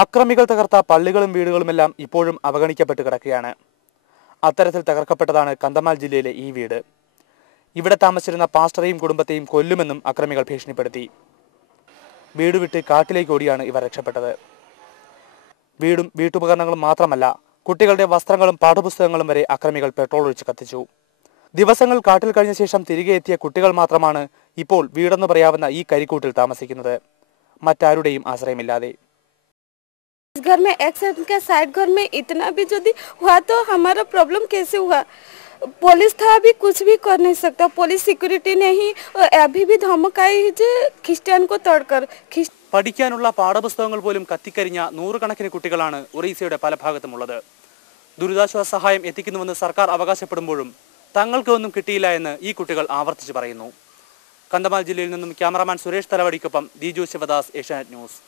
അക്രമികൾ തകർത്ത പള്ളികളും വീടുകളുമെല്ലാം ഇപ്പോഴും അവഗണിക്കപ്പെട്ട് കിടക്കുകയാണ്. അത്തരത്തിൽ തകർക്കപ്പെട്ടതാണ് കന്ധമാൽ ജില്ലയിലെ ഈ വീട്. ഇവിടെ താമസിച്ചിരുന്ന പാസ്റ്ററെയും കുടുംബത്തെയും കൊല്ലുമെന്നും അക്രമികൾ ഭീഷണിപ്പെടുത്തി. വീട് വിട്ട് കാട്ടിലേക്ക് ഓടിയാണ് ഇവർ രക്ഷപ്പെട്ടത്. വീടും വീട്ടുപകരണങ്ങളും മാത്രമല്ല, കുട്ടികളുടെ വസ്ത്രങ്ങളും പാഠപുസ്തകങ്ങളും വരെ അക്രമികൾ പെട്രോൾ ഒഴിച്ച് കത്തിച്ചു. ദിവസങ്ങൾ കാട്ടിൽ കഴിഞ്ഞ ശേഷം തിരികെ എത്തിയ കുട്ടികൾ മാത്രമാണ് ഇപ്പോൾ വീടെന്ന് പറയാവുന്ന ഈ കരിക്കൂട്ടിൽ താമസിക്കുന്നത്, മറ്റാരുടെയും ആശ്രയമില്ലാതെ. घर में एक साइड घर में इतना भी यदि हुआ तो हमारा प्रॉब्लम कैसे हुआ? पुलिस था अभी कुछ भी कर नहीं सकता. पुलिस सिक्योरिटी ने ही अभी भी धमकाई जे क्रिश्चियन को तोड़कर. പഠിക്കാനുള്ള പാഠപുസ്തകങ്ങൾ പോലും കത്തിക്കരിഞ്ഞ നൂറുകണക്കിന് കുട്ടികളാണ് ഒറീസയുടെ പല ഭാഗത്തുമുള്ളത്. ദുരിതാശ്വാസ സഹായം എത്തിക്കുന്നുവെന്ന് സർക്കാർ അവകാശപ്പെടുമ്പോഴും തങ്ങൾക്ക് ഒന്നും കിട്ടിയില്ല എന്ന് ഈ കുട്ടികൾ ആവർത്തിച്ച് പറയുന്നു. കന്ധമാൽ ജില്ലയിൽ നിന്നും ക്യാമറാമാൻ സുരേഷ് തലവടിക്കൊപ്പം ദിജു ശിവദാസ്, ഏഷ്യാനെറ്റ് ന്യൂസ്.